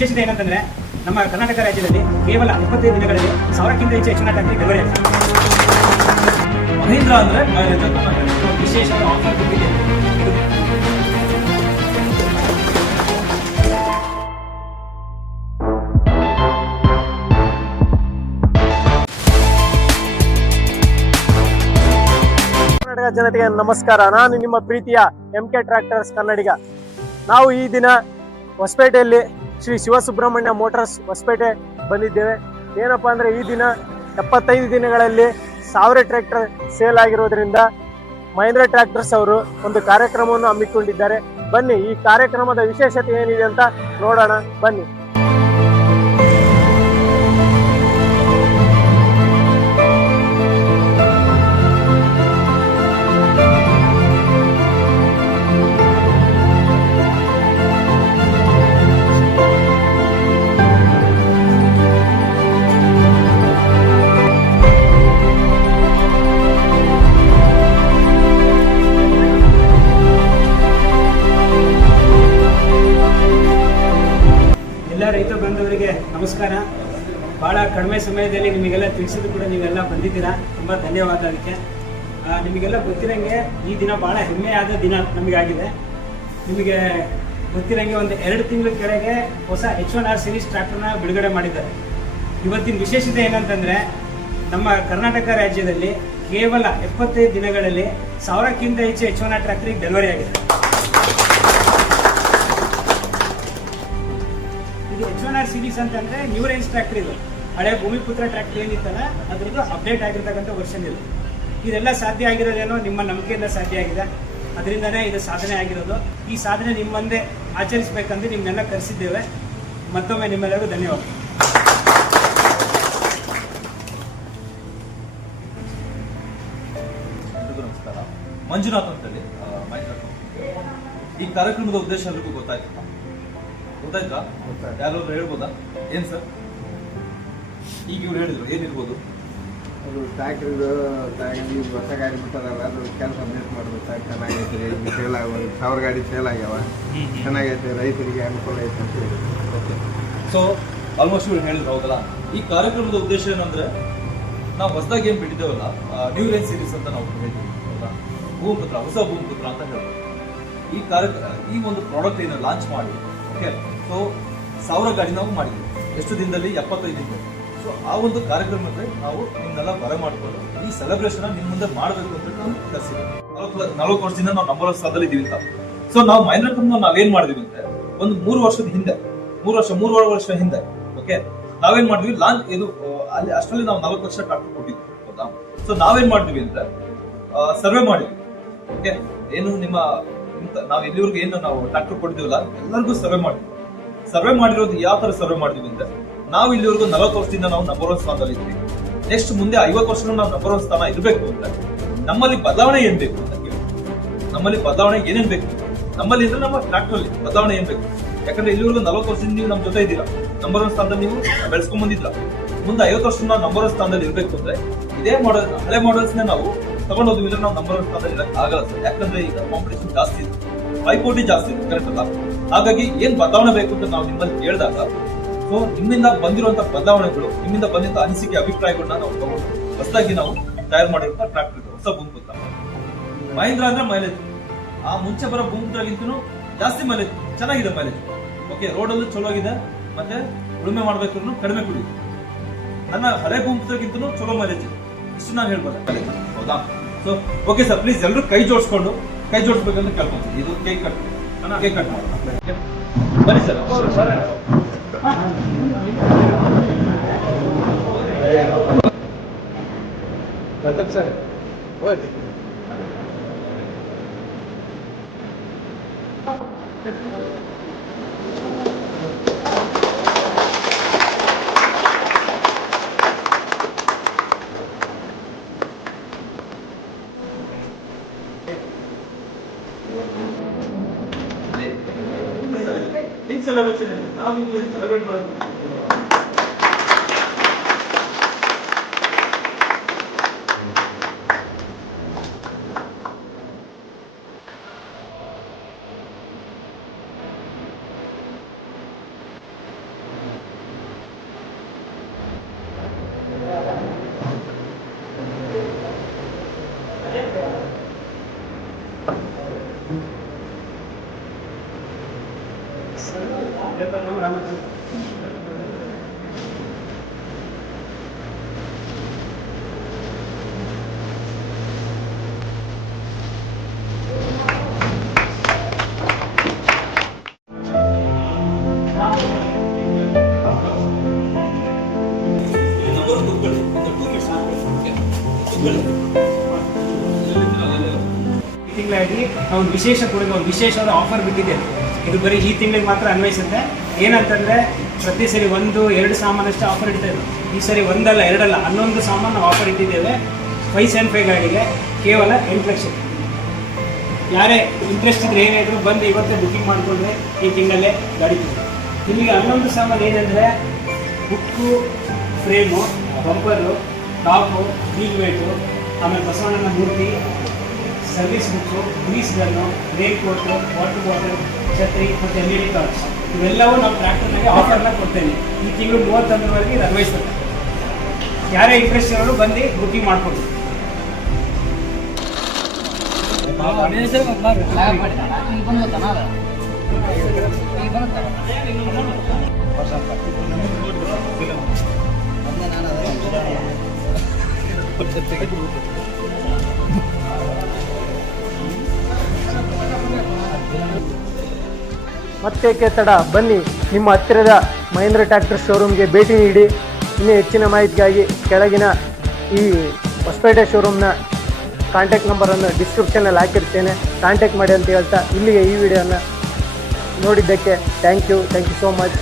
ವಿಶೇಷತೆ ಏನಂತಂದ್ರೆ ನಮ್ಮ ಕರ್ನಾಟಕ ರಾಜ್ಯದಲ್ಲಿ ಕೇವಲ 25 ದಿನಗಳಲ್ಲಿ 1000ಕ್ಕಿಂತ ಹೆಚ್ಚು ಎಕ್ಸ್ಟರ್ನಲ್ ಟ್ರ್ಯಾಕ್ಟರ್ ಡೆಲಿವರಿ ಆಗಿದೆ. ಮಹೀಂದ್ರ ಅಂದ್ರೆ ವಿಶೇಷ ಆಫರ್ ಕೊಟ್ಟಿದೆ. ಕರ್ನಾಟಕ ಜನತೆಗೆ ನಮಸ್ಕಾರ. ನಾನು ನಿಮ್ಮ ಪ್ರೀತಿಯ MK ಟ್ರ್ಯಾಕ್ಟರ್ಸ್ ಕನ್ನಡಿಗ. ನಾವು ಈ ದಿನ ಹೊಸಪೇಟೆಯಲ್ಲಿ ಶ್ರೀ ಶಿವಸುಬ್ರಹ್ಮಣ್ಯ ಮೋಟಾರ್ಸ್ ಹೊಸಪೇಟೆ ಬಂದಿದ್ದೇವೆ. ಏನಪ್ಪಾ ಅಂದ್ರೆ ಈ ದಿನ 75 ದಿನಗಳಲ್ಲಿ 1000 ಟ್ರ್ಯಾಕ್ಟರ್ ಸೇಲ್ ಆಗಿರೋದ್ರಿಂದ ಮಹೀಂದ್ರ ಟ್ರ್ಯಾಕ್ಟರ್ಸ್ ಅವರು ಒಂದು ಕಾರ್ಯಕ್ರಮವನ್ನು ಹಮ್ಮಿಕೊಂಡಿದ್ದಾರೆ. ಬನ್ನಿ ಈ ಕಾರ್ಯಕ್ರಮದ ವಿಶೇಷತೆ ಏನಿದೆ ಅಂತ ನೋಡೋಣ ಬನ್ನಿ. ರೈತ ಬಾಂಧವರಿಗೆ ನಮಸ್ಕಾರ. ಭಾಳ ಕಡಿಮೆ ಸಮಯದಲ್ಲಿ ನಿಮಗೆಲ್ಲ ತಿಳಿಸಿದ್ರು ಕೂಡ ನೀವೆಲ್ಲ ಬಂದಿದ್ದೀರಾ, ತುಂಬ ಧನ್ಯವಾದ. ಅದಕ್ಕೆ ನಿಮಗೆಲ್ಲ ಗೊತ್ತಿರಂಗೆ ಈ ದಿನ ಭಾಳ ಹೆಮ್ಮೆಯಾದ ದಿನ ನಮಗಾಗಿದೆ. ನಿಮಗೆ ಗೊತ್ತಿರಂಗೆ ಒಂದು 2 ತಿಂಗಳ ಕೆಳಗೆ ಹೊಸ H1R ಸೀರೀಸ್ ಟ್ರ್ಯಾಕ್ಟರ್ನ ಬಿಡುಗಡೆ ಮಾಡಿದ್ದಾರೆ. ಇವತ್ತಿನ ವಿಶೇಷತೆ ಏನಂತಂದರೆ ನಮ್ಮ ಕರ್ನಾಟಕ ರಾಜ್ಯದಲ್ಲಿ ಕೇವಲ 75 ದಿನಗಳಲ್ಲಿ 1000ಕ್ಕಿಂತ ಹೆಚ್ಚು H1R ಟ್ರ್ಯಾಕ್ಟರಿಗೆ ಡೆಲಿವರಿ ಆಗಿದೆ. H1R ಸೀರೀಸ್ ಅಂತಂದ್ರೆ ನ್ಯೂ ರೇಂಜ್ ಟ್ರ್ಯಾಕ್ಟರ್. ಇದು ಹಳೆ ಭೂಮಿಪುತ್ರ ಟ್ರ್ಯಾಕ್ಟರ್ ಏನಿತ್ತಲ್ಲ ಅದ್ರದ್ದು ಅಪ್ಡೇಟ್ ಆಗಿರ್ತಕ್ಕಂಥ ವರ್ಷನ್ ಇದು. ಇದೆಲ್ಲ ಸಾಧ್ಯ ಆಗಿರೋದೇನೋ ನಿಮ್ಮ ನಂಬಿಕೆಯಿಂದ ಸಾಧ್ಯ ಆಗಿದೆ, ಅದರಿಂದನೇ ಇದು ಸಾಧನೆ ಆಗಿರೋದು. ಈ ಸಾಧನೆ ನಿಮ್ಮ ಮುಂದೆ ಆಚರಿಸಬೇಕಂದ್ರೆ ನಿಮ್ಮನ್ನೆಲ್ಲ ಕರೆಸಿದ್ದೇವೆ. ಮತ್ತೊಮ್ಮೆ ನಿಮ್ಮೆಲ್ಲರಿಗೂ ಧನ್ಯವಾದ. ನಮಸ್ಕಾರ. ಮಂಜುನಾಥ್ ಅಂತೇಳಿ ಈ ಕಾರ್ಯಕ್ರಮದ ಉದ್ದೇಶ ಎಲ್ರಿಗೂ ಗೊತ್ತಾಯ್ತಾ? ಯಾರಾದ್ರೂ ಹೇಳ್ಬೋದಾ? ಏನ್ ಸರ್ ಈಗ ಇವ್ರು ಹೇಳಿದ್ರು ಏನಿರ್ಬೋದು? ಅದು ಟ್ರ್ಯಾಕ್ಟರ್ ಹೊಸ ಗಾಡಿ ಬಿಟ್ಟಾರಲ್ಲ, ಅದು ಕೆಲಸ ಮೇಟ್ ಮಾಡೋದು ಚೆನ್ನಾಗೈತೆ. ಈಗ ಸೇಲ್ ಆಗ 1000 ಗಾಡಿ ಸೇಲ್ ಆಗ್ಯಾವ, ಚೆನ್ನಾಗೈತೆ, ರೈತರಿಗೆ ಅನುಕೂಲ ಐತೆ ಅಂತ ಹೇಳಿ. ಓಕೆ, ಸೊ ಆಲ್ಮೋಸ್ಟ್ ಇವ್ರು ಹೇಳಿದ್ರು ಹೌದಲ್ಲ. ಈ ಕಾರ್ಯಕ್ರಮದ ಉದ್ದೇಶ ಏನಂದ್ರೆ ನಾವು ಹೊಸದಾಗಿ ಏನ್ ಬಿಟ್ಟಿದ್ದೇವಲ್ಲ, ನ್ಯೂ ರೇಂಜ್ ಸೀರೀಸ್ ಅಂತ ನಾವು ಹೇಳ್ತೀವಿ ಹೌದಾ, ಭೂಮಿಪುತ್ರ, ಹೊಸ ಭೂಮಿಪುತ್ರ ಅಂತ ಹೇಳ್ಬೋದು. ಈ ಒಂದು ಪ್ರಾಡಕ್ಟ್ ಏನು ಲಾಂಚ್ ಮಾಡಿ, ಓಕೆ, ಸೊ 1000 ಗಾಡಿ ನಾವು ಮಾಡಿದ್ವಿ ಎಷ್ಟು ದಿನದಲ್ಲಿ? 75 ದಿನದಲ್ಲಿ. ಸೊ ಆ ಒಂದು ಕಾರ್ಯಕ್ರಮಕ್ಕೆ ನಾವು ನಿಮ್ನೆಲ್ಲ ಬರ ಮಾಡಿಕೊಂಡು ಈ ಸೆಲೆಬ್ರೇಷನ್ ನಿಮ್ ಮುಂದೆ ಮಾಡಬೇಕು ಅಂತ ನಾವು ಕರ್ಸಿದ್ವಿ. 40 ವರ್ಷದಿಂದ ನಾವು ನಂಬರ್ ಸ್ಥಾನದಲ್ಲಿ ಇದೀವಿ ಅಂತ. ಸೊ ನಾವು ಮಹೀಂದ್ರ ಕಂಪನಿ ನಾವೇನ್ ಮಾಡಿದ್ವಿ ಅಂದ್ರೆ ಒಂದು 3 ವರ್ಷದ ಹಿಂದೆ, 3 ವರ್ಷ ಹಿಂದೆ, ಓಕೆ, ನಾವೇನ್ ಮಾಡಿದ್ವಿ ಲಾಂಚ್ ಇದು ಅಲ್ಲಿ ಅಷ್ಟರಲ್ಲಿ ನಾವು 40 ಲಕ್ಷ ಟ್ರಾಕ್ಟರ್ ಕೊಟ್ಟಿದ್ವಿ ಹೌದಾ. ಸೊ ನಾವೇನ್ ಮಾಡಿದ್ವಿ ಅಂದ್ರೆ ಸರ್ವೆ ಮಾಡಿದ್ವಿ. ಓಕೆ, ಏನು ನಾವ್ ಇಲ್ಲಿವರೆಗೂ ಏನು ನಾವು ಟ್ರಾಕ್ಟರ್ ಕೊಟ್ಟಿದ್ದೀವಲ್ಲ ಎಲ್ಲರಿಗೂ ಸರ್ವೆ ಮಾಡಿರೋದು ಯಾವ ತರ ಸರ್ವೆ ಮಾಡಿದ್ವಿ ಅಂದ್ರೆ ನಾವು ಇಲ್ಲಿವರೆಗೂ 40 ವರ್ಷದಿಂದ ನಾವು ನಂಬರ್ 1 ಸ್ಥಾನದಲ್ಲಿ ಇದ್ವಿ. ನೆಕ್ಸ್ಟ್ ಮುಂದೆ 50 ವರ್ಷ ನಾವು ನಂಬರ್ 1 ಸ್ಥಾನ ಇರಬೇಕು ಅಂದ್ರೆ ನಮ್ಮಲ್ಲಿ ಬದಲಾವಣೆ ಏನ್ ಬೇಕು ಅಂತ ಕೇಳಿ. ನಮ್ಮಲ್ಲಿ ಬದಲಾವಣೆ ಏನೇನ್ ಬೇಕು ನಮ್ಮಲ್ಲಿ ಅಂದ್ರೆ ನಮ್ಮ ಟ್ರಾಕ್ಟರ್ ಅಲ್ಲಿ ಬದಲಾವಣೆ ಏನ್ ಬೇಕು? ಯಾಕಂದ್ರೆ ಇಲ್ಲಿವರೆಗೂ 40 ವರ್ಷದಿಂದ ನೀವು ನಮ್ಮ ಜೊತೆ ಇದ್ದೀರಾ, ನಂಬರ್ 1 ಸ್ಥಾನದಲ್ಲಿ ನೀವು ಬೆಳೆಸ್ಕೊಂಡ್ ಬಂದಿದ್ರ. ಮುಂದೆ 50 ವರ್ಷ ನಾವು ನಂಬರ್ 1 ಸ್ಥಾನದಲ್ಲಿ ಇರ್ಬೇಕು ಅಂದ್ರೆ ಇದೇ ಮಾಡೆಲ್, ಹಳೆ ಮಾಡೆಲ್ಸ್ ನಾವು ತಗೊಂಡೋದ್ವಿ ಅಂದ್ರೆ ನಾವು ನಂಬರ್ 1 ಸ್ಥಾನದಲ್ಲಿ ಇರಕ್ ಆಗಲ್ಲ ಸರ್. ಯಾಕಂದ್ರೆ ಈಗ ಕಾಂಪಿಟೇಷನ್ ಜಾಸ್ತಿ ಇದೆ, ಪೈಪೋಟಿ ಜಾಸ್ತಿ ಇದೆ, ಕರೆಕ್ಟ್ ಅಲ್ಲ? ಹಾಗಾಗಿ ಏನ್ ಬದಲಾವಣೆ ಬೇಕು ಅಂತ ನಾವು ನಿಮ್ಮಲ್ಲಿ ಕೇಳಿದಾಗ, ಸೊ ನಿಮ್ಮಿಂದ ಬಂದಿರುವಂತಹ ಬದಲಾವಣೆಗಳು, ನಿಮ್ಮಿಂದ ಬಂದಿದ್ದ ಅನಿಸಿಕೆ, ಅಭಿಪ್ರಾಯಗಳನ್ನ ನಾವು ತಗೊಂಡು ಹೊಸದಾಗಿ ನಾವು ತಯಾರು ಮಾಡಿರುವಂತಹ ಟ್ರ್ಯಾಕ್ಟರ್ ಹೊಸ ಭೂಮಿಪುತ್ರ. ಮಹೀಂದ್ರ ಅಂದ್ರೆ ಮೈಲೇಜ್ ಆ ಮುಂಚೆ ಬರೋ ಭೂಮಿಪುತ್ರಗಿಂತನೂ ಜಾಸ್ತಿ ಮೈಲೇಜ್, ಚೆನ್ನಾಗಿದೆ ಮೈಲೇಜ್. ಓಕೆ, ರೋಡಲ್ಲೂ ಚಲೋ ಆಗಿದೆ, ಮತ್ತೆ ಉಳುಮೆ ಮಾಡ್ಬೇಕು ಕಡಿಮೆ ಕುಡಿಯುತ್ತೆ. ನನ್ನ ಹಳೆ ಭೂಮಿಪುತ್ರಗಿಂತನೂ ಚಲೋ ಮೈಲೇಜ್, ಇಷ್ಟು ನಾನು ಹೇಳ್ಬೋದು ಹೌದಾ. ಸೊ ಓಕೆ ಸರ್, ಪ್ಲೀಸ್ ಎಲ್ಲರೂ ಕೈ ಜೋಡಿಸ್ಬೇಕಂತ ಕೇಳ್ಕೊಂತೀವಿ. ಇದು ಕೇಕ್ ಕಟ್ ಮಾಡೋಣ. ಬನ್ನಿ ಸರ್. ಸರ್ ಸೆಲೆಬ್ರೇಟ್ ಮಾಡೋದು. ಈ ತಿಂಗಳಾಗಿ ಒಂದು ವಿಶೇಷ ಕೊಡುಗೆ, ಒಂದು ವಿಶೇಷವಾದ ಆಫರ್ ಬಿಟ್ಟಿದೆ. ಇದು ಬರೀ ಈ ತಿಂಗಳಿಗೆ ಮಾತ್ರ ಅನ್ವಯಿಸುತ್ತೆ. ಏನಂತಂದರೆ ಪ್ರತಿ ಸರಿ 1-2 ಸಾಮಾನಷ್ಟೇ ಆಫರ್ ಇಡ್ತಾ ಇದ್ರು. ಈ ಸರಿ 1 ಅಲ್ಲ 2 ಅಲ್ಲ 11 ಸಾಮಾನು ನಾವು ಆಫರ್ ಇಟ್ಟಿದ್ದೇವೆ. 575 ಗಾಡಿಗೆ ಕೇವಲ 8 ಲಕ್ಷ. ಯಾರೇ ಇಂಟ್ರೆಸ್ಟ್ ಇದ್ರೆ ಏನೇ ಇದ್ರು ಬಂದು ಇವತ್ತೇ ಬುಕ್ಕಿಂಗ್ ಮಾಡಿಕೊಂಡ್ರೆ ಈ ತಿಂಗಳಲ್ಲೇ ಗಾಡಿ ಕೊಡ್ತೀವಿ. ಇಲ್ಲಿಗೆ 11 ಸಾಮಾನು ಏನಂದರೆ book, frame, bumper, top, wheel weight, ಆಮೇಲೆ ಬಸವಣ್ಣನ ಮೂರ್ತಿ, service books, grease gun, rain coat, water bottle, ಛತ್ರಿ ಮತ್ತು LED ಕಾರ್ಡ್ಸ್ ಇವೆಲ್ಲವೂ ನಾವು ಟ್ರ್ಯಾಕ್ಟರ್ನಾಗೆ ಆಫರ್ನ ಕೊಡ್ತೇವೆ. ಈ ತಿಂಗಳು 31ರವರೆಗೆ ಇದು ಅನ್ವಯಿಸ್ತದೆ. ಯಾರೇ ಇಂಟ್ರೆಸ್ಟ್ ಇರೋರು ಬಂದು ಬುಕ್ಕಿಂಗ್ ಮಾಡಿಕೊಡ್ತೀವಿ. ಮತ್ತೇಕೆ ತಡ, ಬನ್ನಿ ನಿಮ್ಮ ಹತ್ತಿರದ ಮಹೇಂದ್ರ ಟ್ರ್ಯಾಕ್ಟರ್ ಶೋರೂಮ್ಗೆ ಭೇಟಿ ನೀಡಿ. ಇನ್ನೂ ಹೆಚ್ಚಿನ ಮಾಹಿತಿಗಾಗಿ ಕೆಳಗಿನ ಈ ಹೊಸಪೇಟೆ ಶೋರೂಮ್ನ ಕಾಂಟ್ಯಾಕ್ಟ್ ನಂಬರನ್ನು ಡಿಸ್ಕ್ರಿಪ್ಷನಲ್ಲಿ ಹಾಕಿರ್ತೇನೆ. ಕಾಂಟ್ಯಾಕ್ಟ್ ಮಾಡಿ ಅಂತ ಹೇಳ್ತಾ ಇಲ್ಲಿಗೆ ಈ ವಿಡಿಯೋನ ನೋಡಿದ್ದಕ್ಕೆ ಥ್ಯಾಂಕ್ ಯು ಸೋ ಮಚ್.